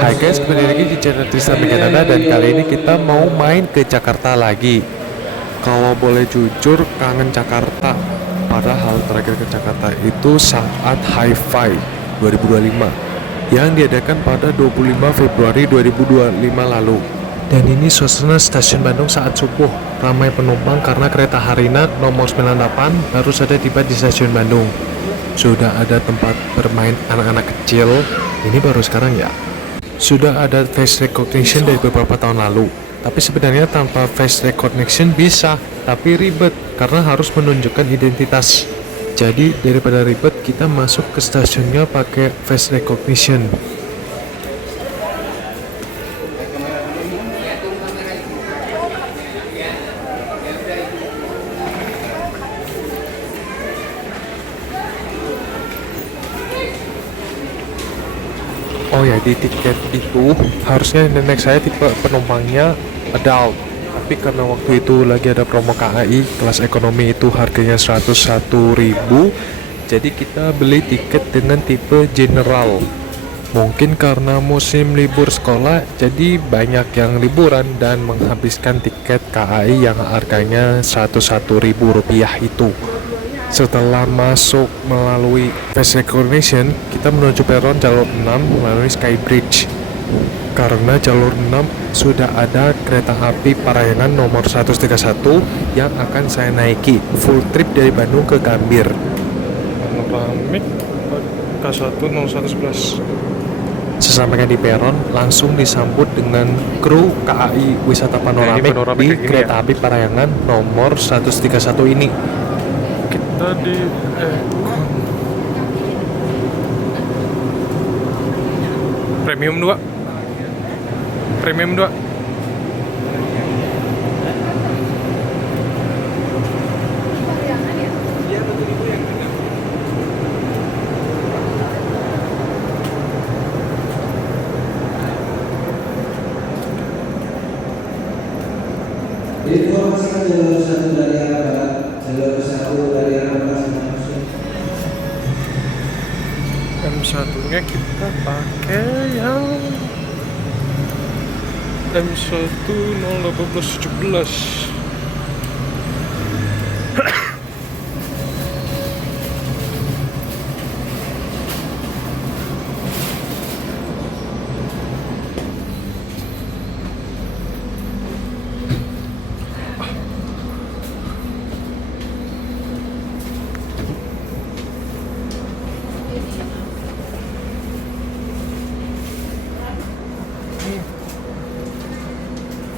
Hai guys, kembali lagi di channel Tristan Megananda dan kali ini kita mau main ke Jakarta lagi. Kalau boleh jujur, kangen Jakarta. Padahal terakhir ke Jakarta itu saat Hi-Fi 2025 yang diadakan pada 25 Februari 2025 lalu. Dan ini suasana stasiun Bandung saat subuh, ramai penumpang karena kereta Harina nomor 98 baru saja tiba di stasiun Bandung. Sudah ada tempat bermain anak-anak kecil, ini baru sekarang ya. Sudah ada face recognition dari beberapa tahun lalu, tapi sebenarnya tanpa face recognition bisa, tapi ribet karena harus menunjukkan identitas. Jadi daripada ribet, kita masuk ke stasiunnya pakai face recognition. Oh ya, di tiket itu harusnya nenek saya tipe penumpangnya adult, tapi karena waktu itu lagi ada promo KAI kelas ekonomi itu harganya 101.000, jadi kita beli tiket dengan tipe general. Mungkin karena musim libur sekolah, jadi banyak yang liburan dan menghabiskan tiket KAI yang harganya 101.000 rupiah itu. Setelah masuk melalui face recognition, kita menuju peron jalur 6 melalui Skybridge. Karena jalur 6 sudah ada kereta api Parahyangan nomor 131 yang akan saya naiki full trip dari Bandung ke Gambir. Panoramik K1 0111. Sesampainya di peron, langsung disambut dengan kru KAI Wisata Panoramik di kereta api Parahyangan nomor 131 ini. Tadi premium 2 Informasikan jalur satu dari arah barat, jalur satu dari arah barat M1 nya kita pakai yang M1 01817.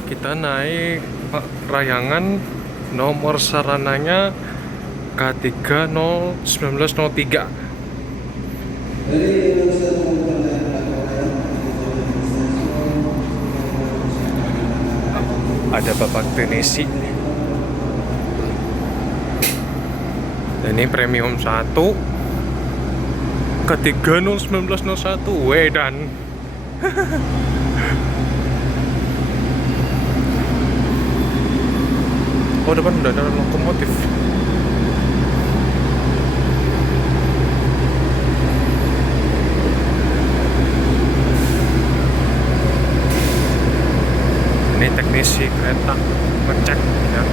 Kita naik Parahyangan nomor sarananya K3 1903. Ada Bapak Tenesi. Ini premium 1 K3 1901 Wedan. Oh, depan udah ada lokomotif. Ini teknisi kereta ngecek ya.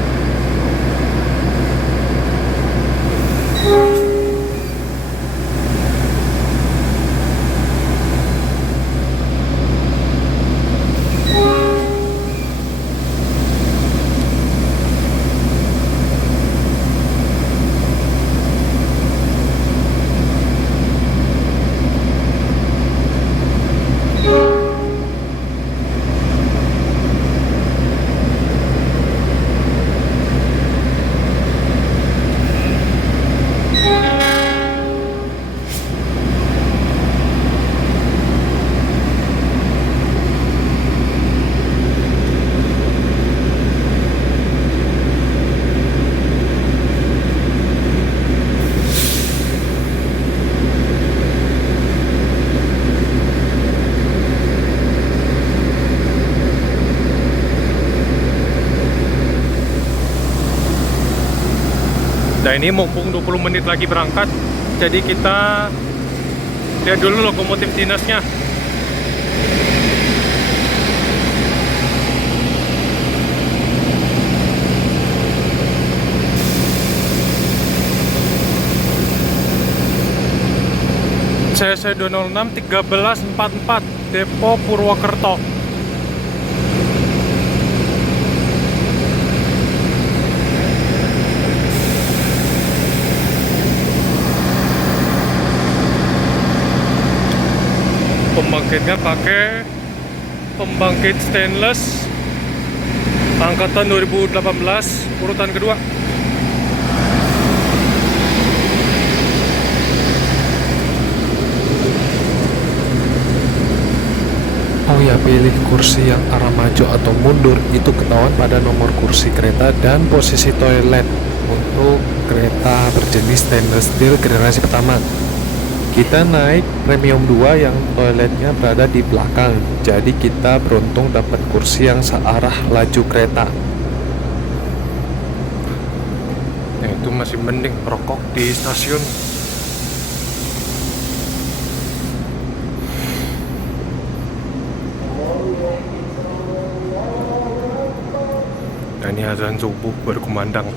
Nah, ini mumpung 20 menit lagi berangkat, jadi kita lihat dulu lokomotif dinasnya. CC 206 1344 Depo Purwokerto. Pembangkitnya pakai pembangkit stainless angkatan 2018 urutan kedua. Oh ya, pilih kursi yang arah maju atau mundur itu ketahuan pada nomor kursi kereta dan posisi toilet untuk kereta berjenis stainless steel generasi pertama. Kita naik premium 2 yang toiletnya berada di belakang, jadi kita beruntung dapat kursi yang searah laju kereta. Nah, itu masih mending rokok di stasiun. Nah, ini azan subuh baru kumandang. Nah,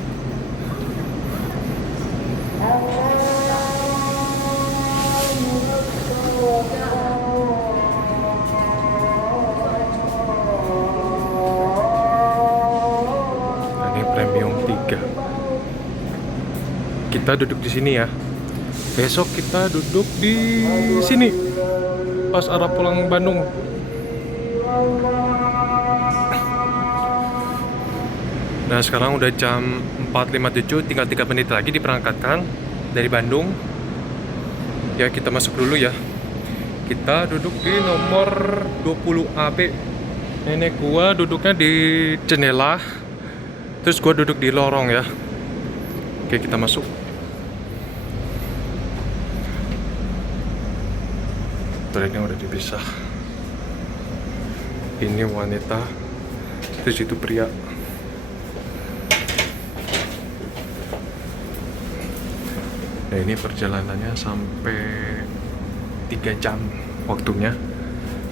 ini premium 3. Kita duduk di sini ya. Besok kita duduk di sini pas arah pulang Bandung. Nah, sekarang udah jam 4.57, tinggal 3 menit lagi diberangkatkan dari Bandung. Ya, kita masuk dulu ya. Kita duduk di nomor 20 AB. Nenek gua duduknya di jendela, terus gua duduk di lorong ya. Oke, kita masuk. Toiletnya udah dipisah. Ini wanita, terus itu pria. Nah, ini perjalanannya sampai 3 jam waktunya.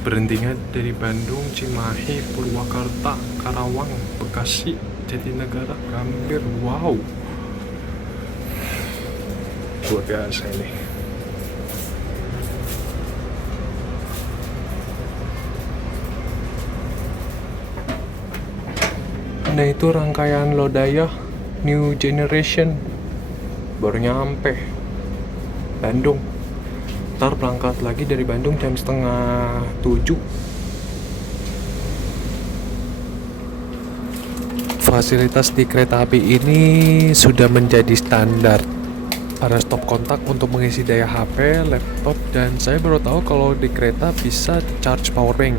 Berhentinya dari Bandung, Cimahi, Purwakarta, Karawang, Bekasi, Jatinegara, Gambir. Wow, luar biasa ini. Nah, itu rangkaian Lodaya New Generation baru nyampe Bandung. Ntar berangkat lagi dari Bandung jam 6:30. Fasilitas di kereta api ini sudah menjadi standar. Ada stop kontak untuk mengisi daya HP, laptop, dan saya baru tahu kalau di kereta bisa charge power bank.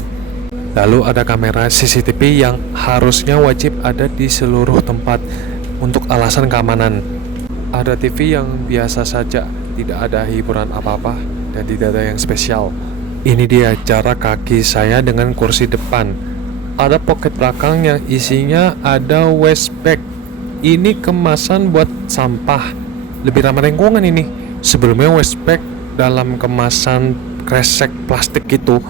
Lalu ada kamera CCTV yang harusnya wajib ada di seluruh tempat untuk alasan keamanan. Ada TV yang biasa saja, tidak ada hiburan apa-apa, dan tidak ada yang spesial. Ini dia jarak kaki saya dengan kursi depan. Ada pocket belakang yang isinya ada waste bag. Ini kemasan buat sampah, lebih ramah lingkungan ini. Sebelumnya waste bag dalam kemasan kresek plastik gitu.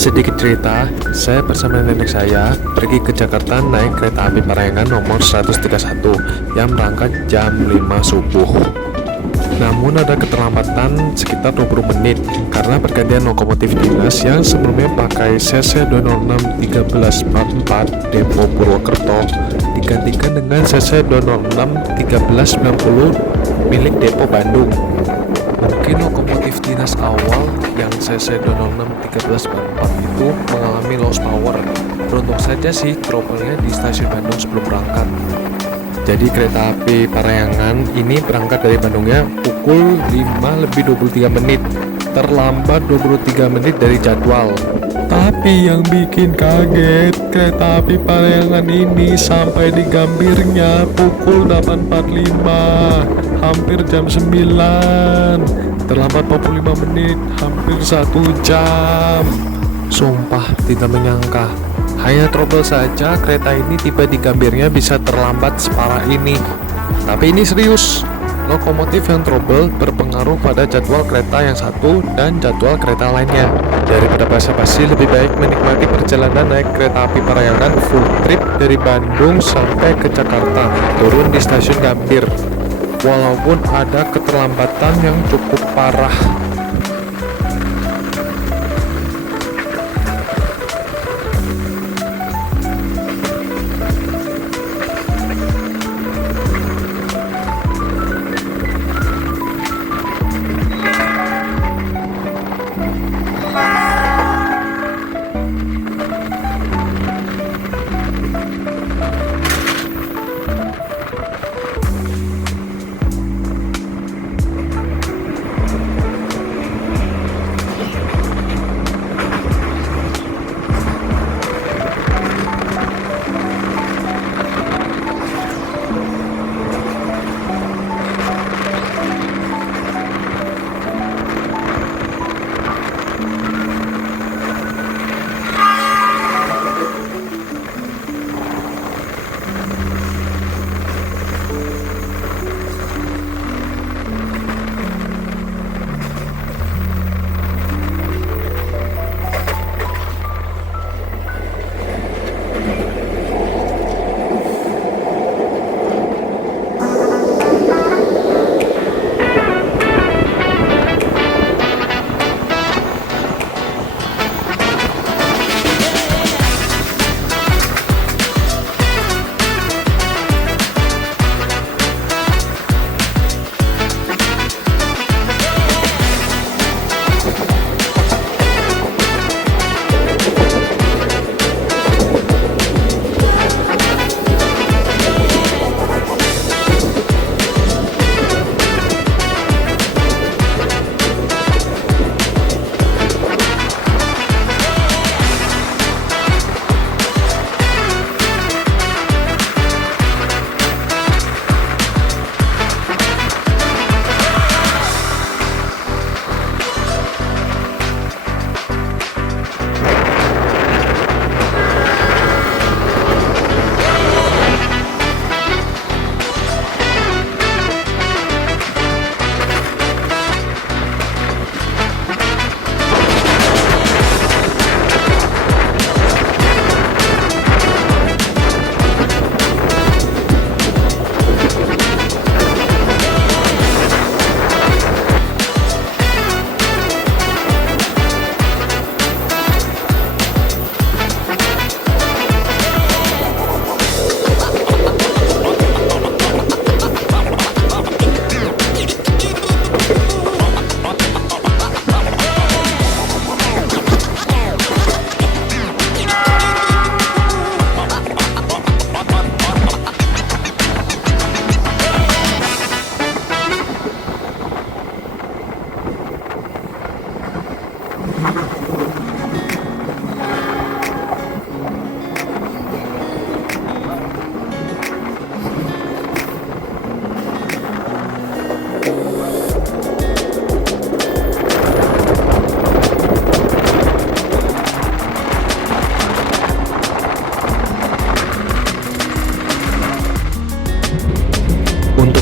Sedikit cerita, saya bersama nenek saya pergi ke Jakarta naik kereta api Parahyangan nomor 131 yang berangkat jam 5 subuh. Namun ada keterlambatan sekitar 20 menit karena pergantian lokomotif dinas yang sebelumnya pakai CC 206-1344 Depo Purwokerto digantikan dengan CC 206-1390 milik Depo Bandung. Mungkin lokomotif dinas awal yang CC 206-1344 itu mengalami loss power. Beruntung saja sih trouble-nya di stasiun Bandung sebelum berangkat. Jadi kereta api Parahyangan ini berangkat dari Bandungnya pukul 5:23 menit, terlambat 23 menit dari jadwal. Tapi yang bikin kaget, kereta api Parahyangan ini sampai di Gambirnya pukul 8.45, hampir jam 9. Terlambat 45 menit, hampir 1 jam. Sumpah tidak menyangka. Hanya trouble saja kereta ini tiba di Gambirnya bisa terlambat separah ini. Tapi ini serius. Lokomotif yang trouble berpengaruh pada jadwal kereta yang satu dan jadwal kereta lainnya. Daripada basa-basi, lebih baik menikmati perjalanan naik kereta api Parahyangan full trip dari Bandung sampai ke Jakarta, turun di stasiun Gambir. Walaupun ada keterlambatan yang cukup parah.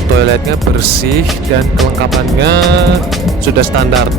Toiletnya bersih dan kelengkapannya sudah standar.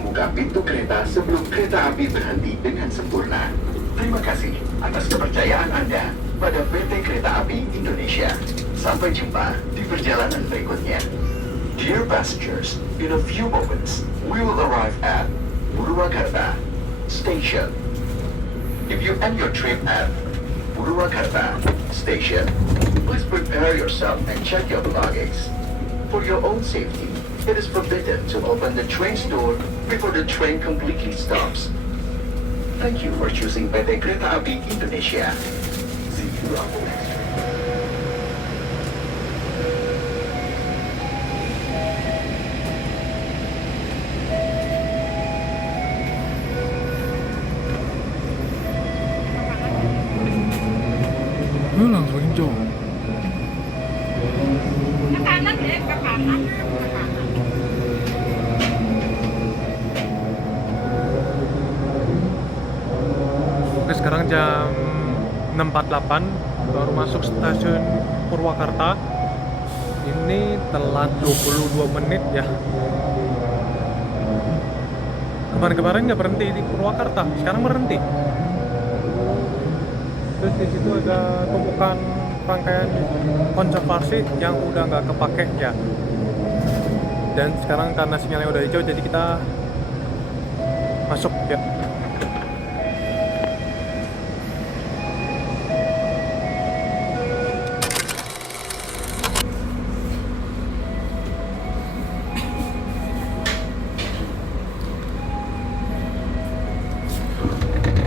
membuka pintu kereta sebelum kereta api berhenti dengan sempurna. Terima kasih atas kepercayaan Anda pada PT Kereta Api Indonesia. Sampai jumpa di perjalanan berikutnya. Dear passengers, in a few moments, we will arrive at Purwakarta Station. If you end your trip at Purwakarta Station, please prepare yourself and check your belongings. For your own safety, it is forbidden to open the train's door before the train completely stops. Thank you for choosing PT Kereta Api Indonesia. See you on the next train. Langsung hijau. Ke kanan deh, ke kanan. Oke, sekarang jam 6.48 baru masuk stasiun Purwakarta. Ini telat 22 menit ya. Kemarin-kemarin nggak berhenti di Purwakarta, sekarang berhenti. Terus di situ ada tumpukan rangkaian konservasi yang udah nggak kepake ya. Dan sekarang karena sinyalnya udah hijau, jadi kita masuk ya.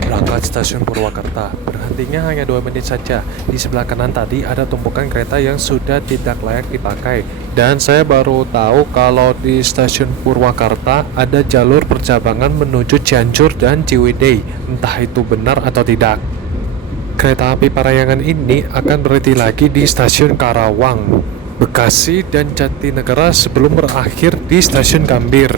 Berangkat stasiun Purwakarta, berhentinya hanya 2 menit saja. Di sebelah kanan tadi ada tumpukan kereta yang sudah tidak layak dipakai. Dan saya baru tahu kalau di stasiun Purwakarta ada jalur percabangan menuju Cianjur dan Ciwidey. Entah itu benar atau tidak. Kereta api Parayangan ini akan berhenti lagi di stasiun Karawang, Bekasi, dan Jatinegara sebelum berakhir di stasiun Gambir.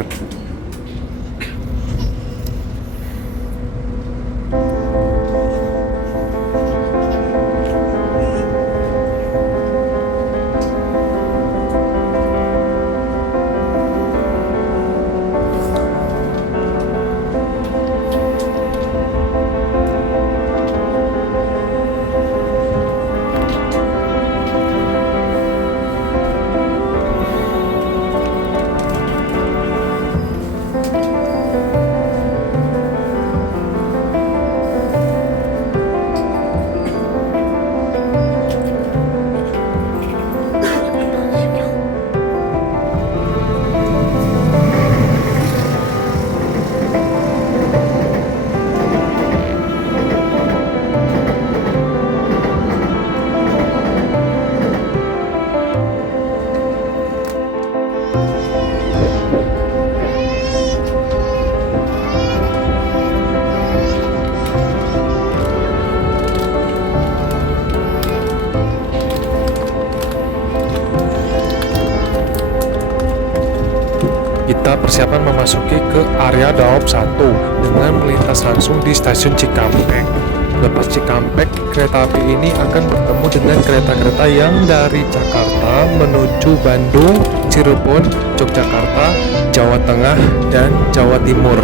Kita persiapan memasuki ke area Daop 1 dengan melintas langsung di stasiun Cikampek. Lepas Cikampek, kereta api ini akan bertemu dengan kereta-kereta yang dari Jakarta menuju Bandung, Cirebon, Yogyakarta, Jawa Tengah, dan Jawa Timur.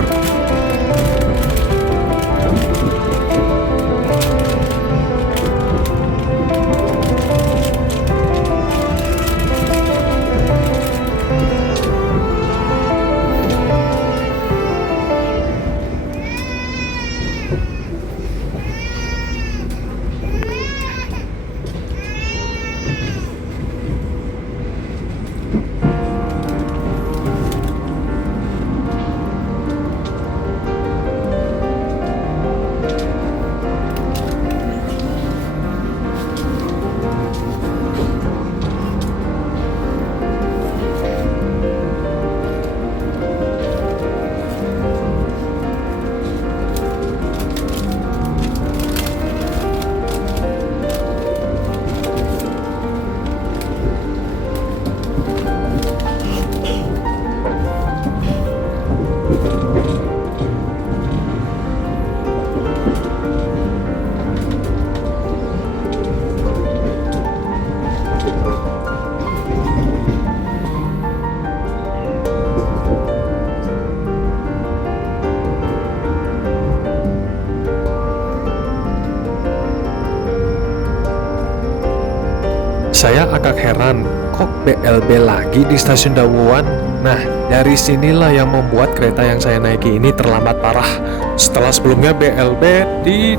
Saya agak heran, kok BLB lagi di stasiun Dawuan? Nah, dari sinilah yang membuat kereta yang saya naiki ini terlambat parah. Setelah sebelumnya BLB di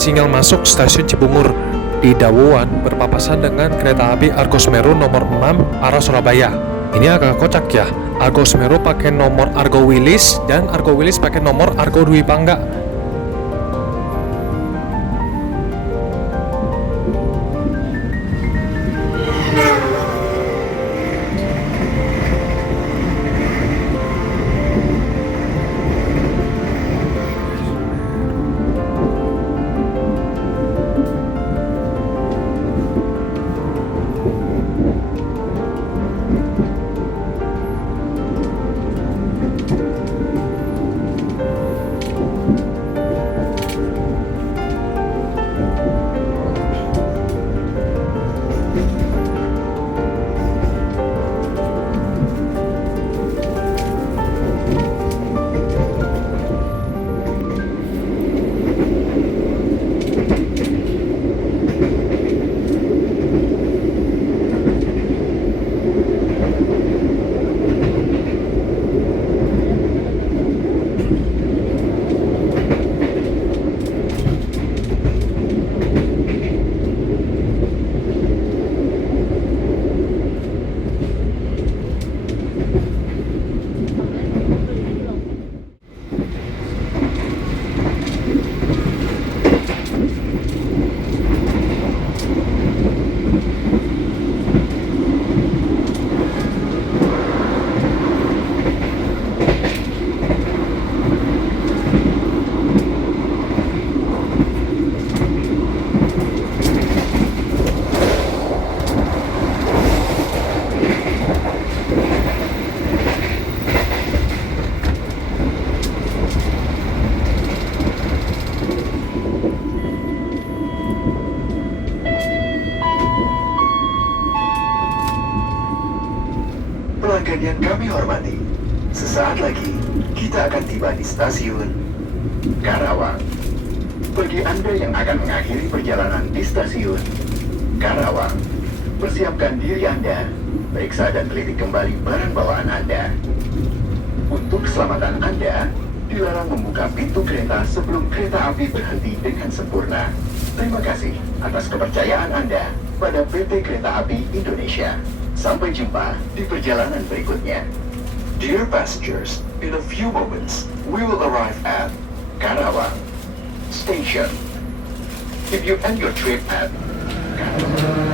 Singal Masuk stasiun Cibungur di Dawuan berpapasan dengan kereta api Argo Semeru nomor 6 arah Surabaya. Ini agak kocak ya, Argo Semeru pakai nomor Argo Wilis dan Argo Wilis pakai nomor Argo Dwi Pangga. Pelanggan yang kami hormati, sesaat lagi kita akan tiba di stasiun Karawang. Bagi Anda yang akan mengakhiri perjalanan di stasiun Karawang, persiapkan diri Anda, periksa dan teliti kembali barang bawaan Anda. Untuk keselamatan Anda, dilarang membuka pintu kereta sebelum kereta api berhenti dengan sempurna. Terima kasih atas kepercayaan Anda pada PT Kereta Api Indonesia. Sampai jumpa di perjalanan berikutnya. Dear passengers, in a few moments, we will arrive at Karawang Station. If you end your trip at Karawang,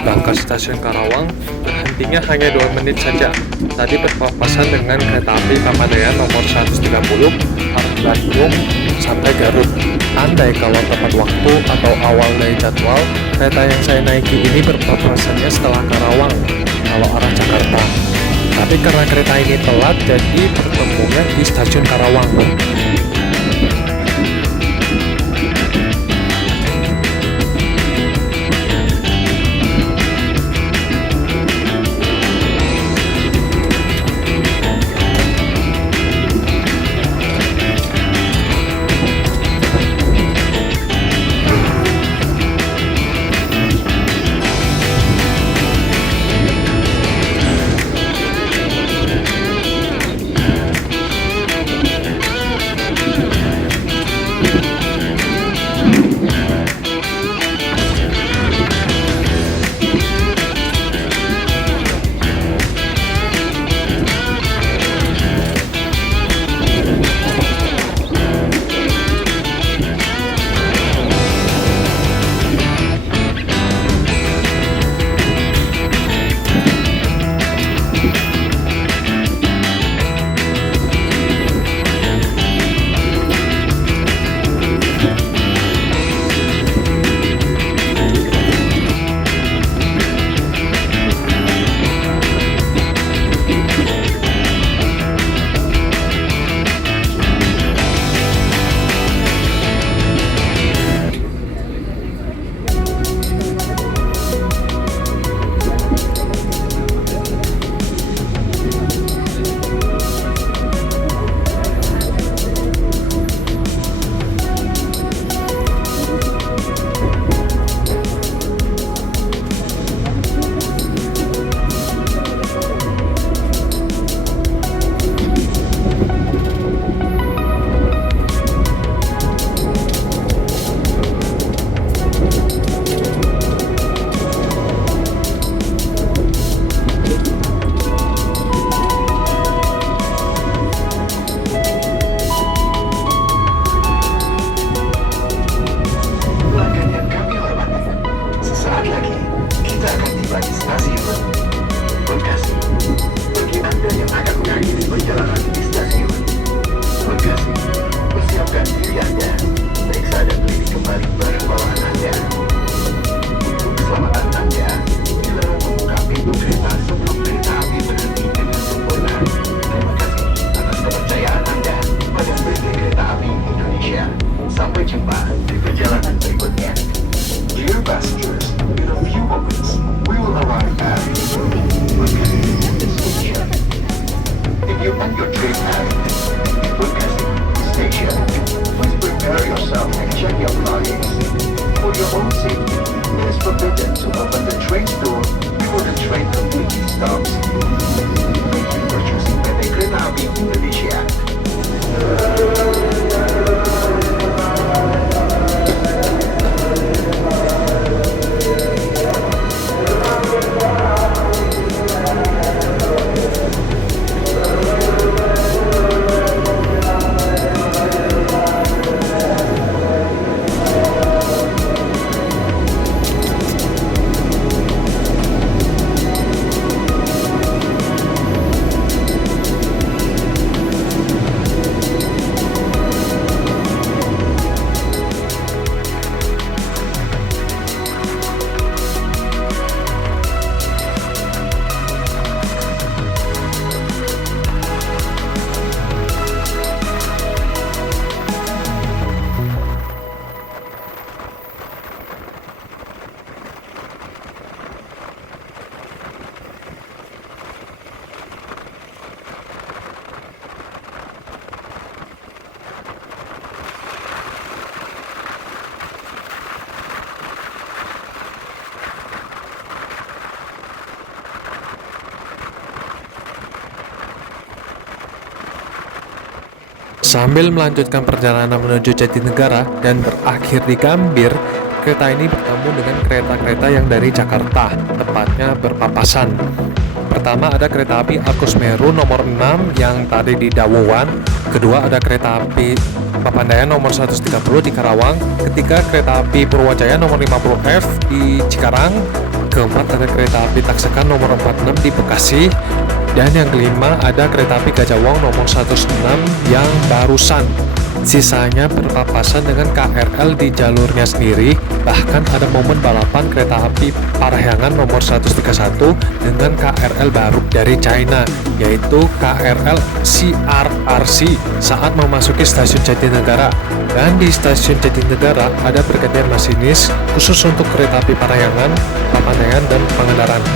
Berangkat stasiun Karawang, berhentinya hanya 2 menit saja. Tadi berpapasan dengan kereta api Papandayan nomor 130 arah Bandung sampai Garut. Andai kalau tepat waktu atau awal dari jadwal, kereta yang saya naiki ini berpapasannya setelah Karawang kalau arah Jakarta. Tapi karena kereta ini telat, jadi bertemunya di stasiun Karawang. Bekasi. Bagi Anda yang akan mengakhiri perjalanan di stasiun Bekasi, persiapkan diri Anda. Periksa dan tulis kembali barang bawaan Anda. Untuk keselamatan Anda, dilarang membuka pintu kereta sebelum kereta api berhenti dengan sempurna. Terima kasih atas kepercayaan Anda pada PT Kereta Api Indonesia. Sampai jumpa di perjalanan berikutnya. Dear passengers, in a few moments, we will arrive at Bekasi Station. If you end your trip at Bekasi Station, please prepare yourself and check your belongings. For your own safety, it is forbidden to open the train's door before the train completely stops. Thank you for choosing PT Kereta Api Indonesia. Sambil melanjutkan perjalanan menuju Jatinegara dan berakhir di Gambir, kereta ini bertemu dengan kereta-kereta yang dari Jakarta, tepatnya berpapasan. Pertama ada kereta api Argo Semeru nomor 6 yang tadi di Dawowan. Kedua ada kereta api Papandayan nomor 130 di Karawang. Ketiga kereta api Purwajaya nomor 50F di Cikarang. Keempat ada kereta api Taksekan nomor 46 di Bekasi. Dan yang kelima ada kereta api Gajah Wong nomor 106 yang barusan. Sisanya berpapasan dengan KRL di jalurnya sendiri. Bahkan ada momen balapan kereta api Parahyangan nomor 131 dengan KRL baru dari China, yaitu KRL CRRC saat memasuki stasiun Jatinegara. Dan di stasiun Jatinegara ada pergantian masinis khusus untuk kereta api Parahyangan, Papandayan, dan Pangandaran.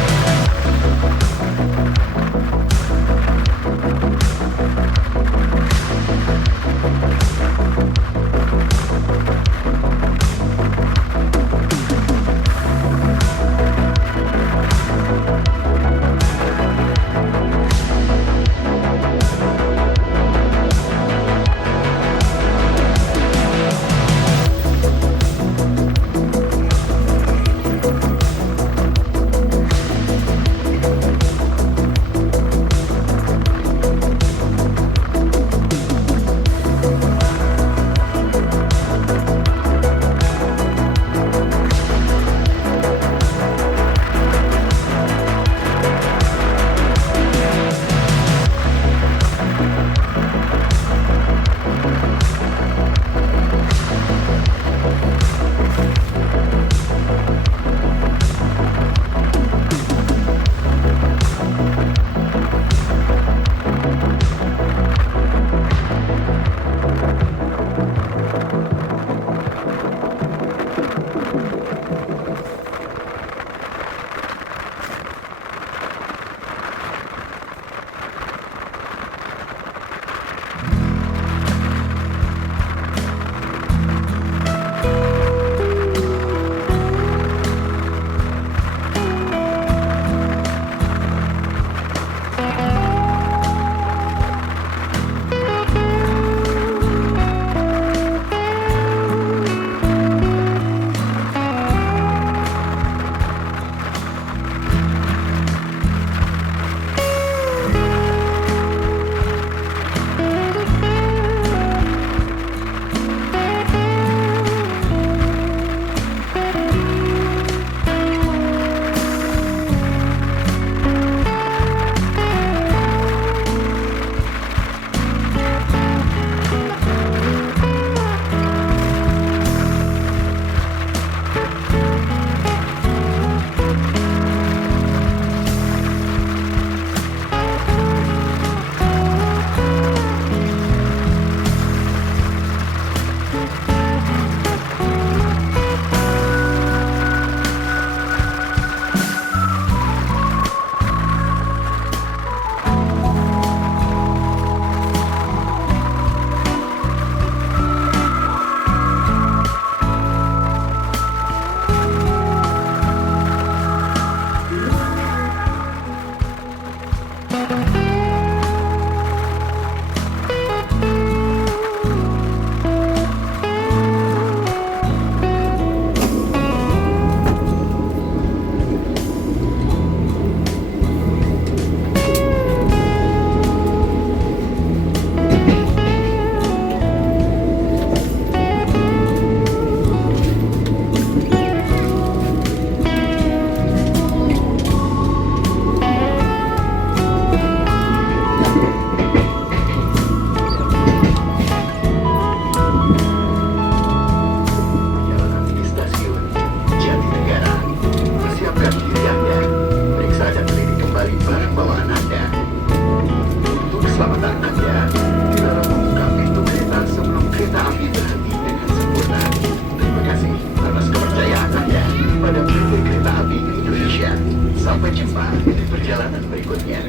berikutnya.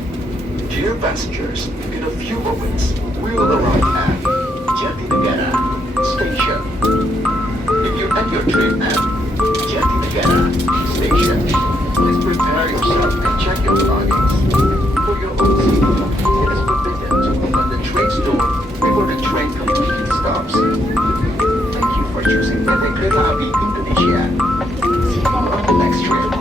Dear passengers, in a few moments, we will arrive at Jatinegara Station. If you end your trip at Jatinegara Station, please prepare yourself and check your belongings. For your own safety, it is forbidden to open the train's door before the train completely stops. Thank you for choosing PT Kereta Api Indonesia. See you on the next trip.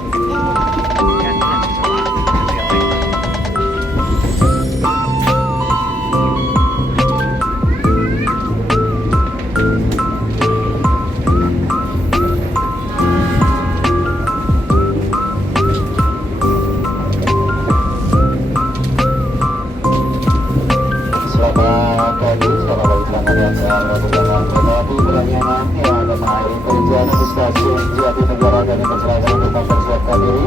Selamat pagi, selamat pagi pelanggan yang selamat berjalan kereta api Parahyangan yang akan mengakhiri perjalanan di stasiun Jatinegara dan dipersilakan untuk mempersiapkan diri.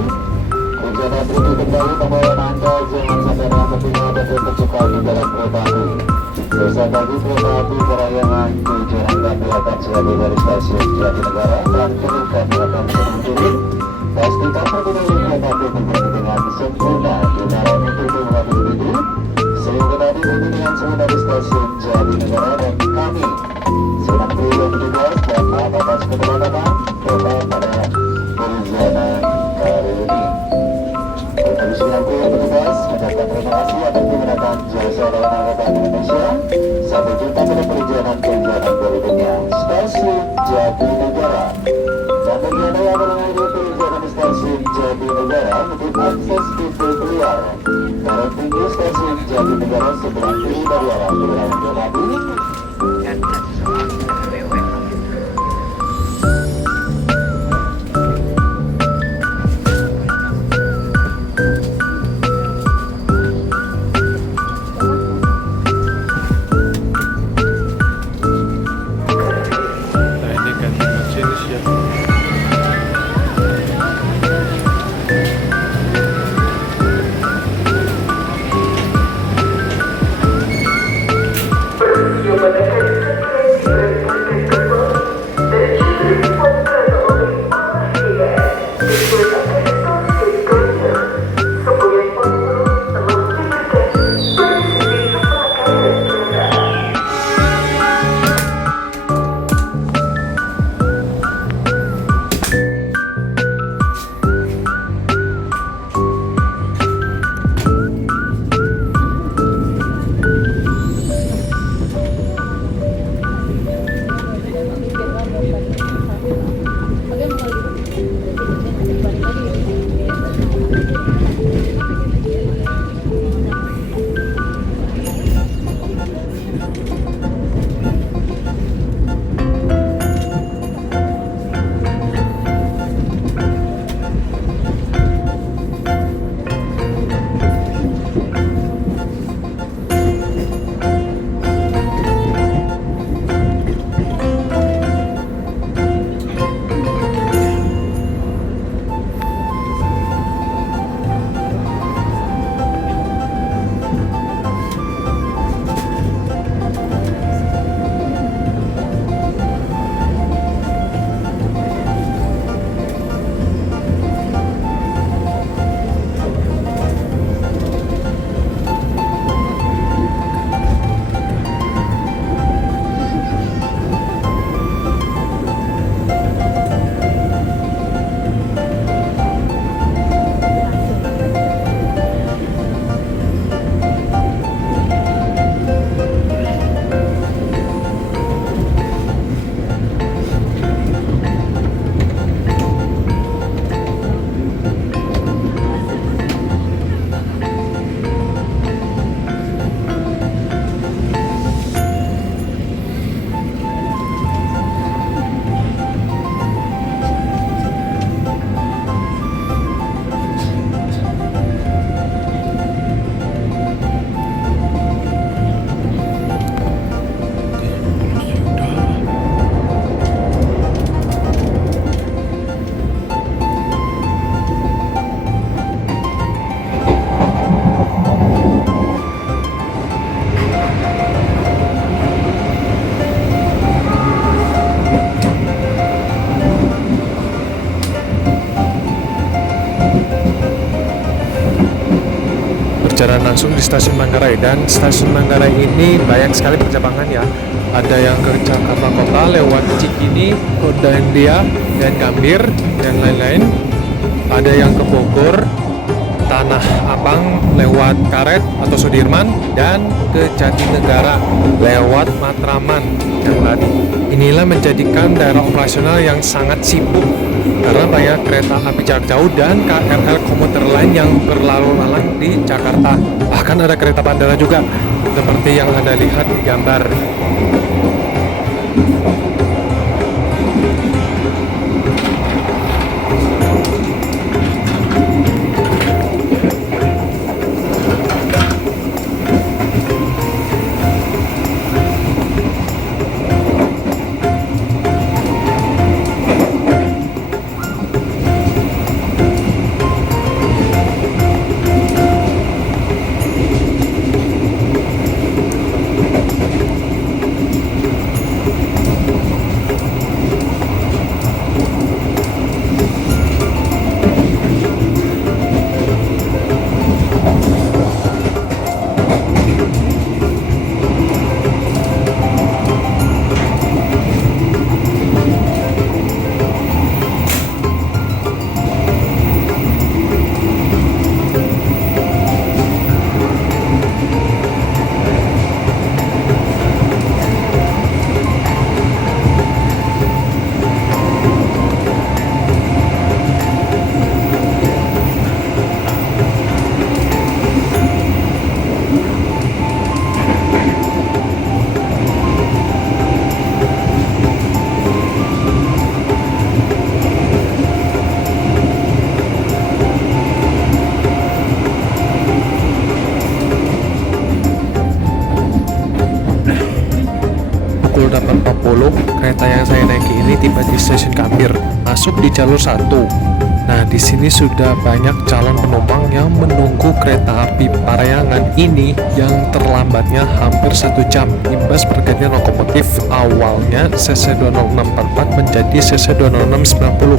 Perjalanan berikut kembali pembawaan Anda jangan sampai ada yang tertinggal dan terjebak di dalam kereta api. Besok pagi kereta api Parahyangan tujuan Anda akan selagi dari stasiun Jatinegara dan kemudian akan sebelum turun. Pastikan pengendali kereta api berfungsi dengan sempurna di dalam pintu mengambil diri. Sehingga tadi berhenti dengan semua di stasiun Jatinegara dan kami sedang beri petugas dan maaf atas keterlambatan kereta pada perjalanan kali ini. Kami sedang beri petugas mengucapkan terima kasih atas menggunakan jasa layanan kereta api Indonesia. Sampai jumpa pada perjalanan berikutnya. Stasiun Jatinegara. Dan bagi Anda yang akan menghadiri perjalanan di stasiun Jatinegara untuk akses pintu keluar. Para pintu stasiun Jatinegara sebelah kiri dari arah berlawan kereta api. Nah ini ganti masinis ya. berjalan langsung di stasiun Manggarai, dan stasiun Manggarai ini banyak sekali percabangan ya. Ada yang ke Jakarta Kota lewat Cikini, Kodandia, dan Gambir, dan lain-lain. Ada yang ke Bogor, Tanah Abang lewat Karet atau Sudirman, dan ke Jatinegara lewat Matraman. Dan inilah menjadikan daerah operasional yang sangat sibuk karena banyak kereta api jarak jauh dan KRL komuter lain yang berlalu lalang di Jakarta. Bahkan ada kereta bandara juga, seperti yang Anda lihat di gambar. Pukul 8.40, kereta yang saya naiki ini tiba di stasiun Gambir, masuk di jalur 1. Nah, di sini sudah banyak calon penumpang yang menunggu kereta api Parahyangan ini yang terlambatnya hampir 1 jam imbas pergantian lokomotif. Awalnya CC20644 menjadi CC20690,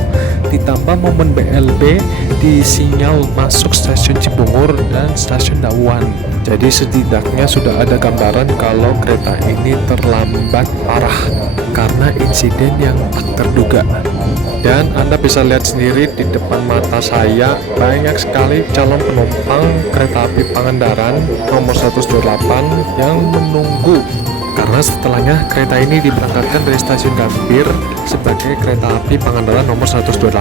ditambah momen BLB di sinyal masuk stasiun Cibungur dan stasiun Dawan. Jadi setidaknya sudah ada gambaran kalau kereta ini terlambat parah karena insiden yang tak terduga. Dan Anda bisa lihat sendiri di depan mata saya banyak sekali calon penumpang kereta api Pangandaran nomor 128 yang menunggu, karena setelahnya kereta ini diberangkatkan dari stasiun Gambir sebagai kereta api Pangandaran nomor 128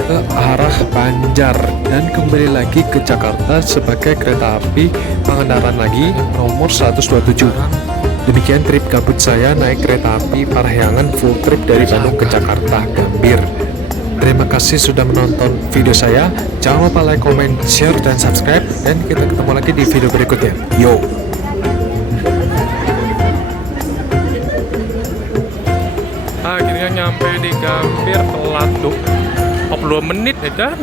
ke arah Banjar dan kembali lagi ke Jakarta sebagai kereta api Pangandaran lagi nomor 127. Demikian trip gabut saya naik kereta api Parahyangan full trip dari Bandung ke Jakarta Gambir. Terima kasih sudah menonton video saya. Jangan lupa like, comment, share, dan subscribe. Dan kita ketemu lagi di video berikutnya. Yo! Akhirnya nyampe di Gambir, telat tuh 42 menit ya kan.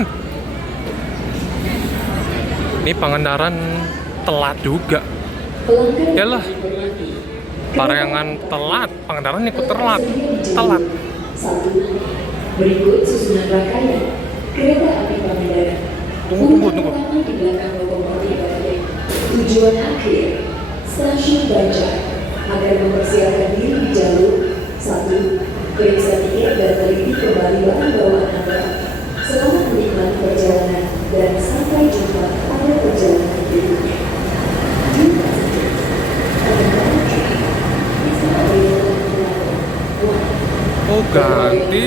Ini Pangandaran telat juga. Yalah, Parahyangan telat, Pangandaran ikut telat. Berikut susunan rangkaian kereta api Pangandaran. Tunggu. Di belakang lokomotif. Tujuan akhir stasiun Banjar. Agar mempersiapkan diri di jalur 1, periksa tiket dan teliti kembali barang bawaan Anda. Selamat menikmati perjalanan dan sampai jumpa pada perjalanan berikutnya. Oh ganti,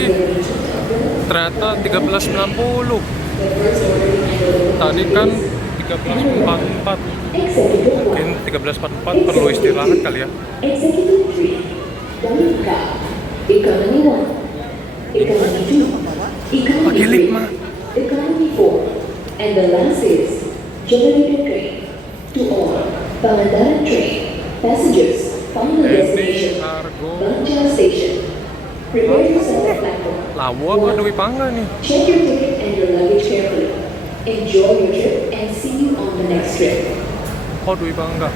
ternyata 13.90. Tadi kan 13.44. Mungkin 13.44 perlu istirahat kali ya. Executive 3, Economy 1, Economy 2, Economy 3, Economy 4, and the last is Generator train. To all Pangandaran train passengers, final destination Banjar Station. Prepare yourself at platform. Lawu apa Dwi Pangga nih? Check your ticket and your luggage carefully. Enjoy your trip and see you on the next trip. Oh Dwi Pangga.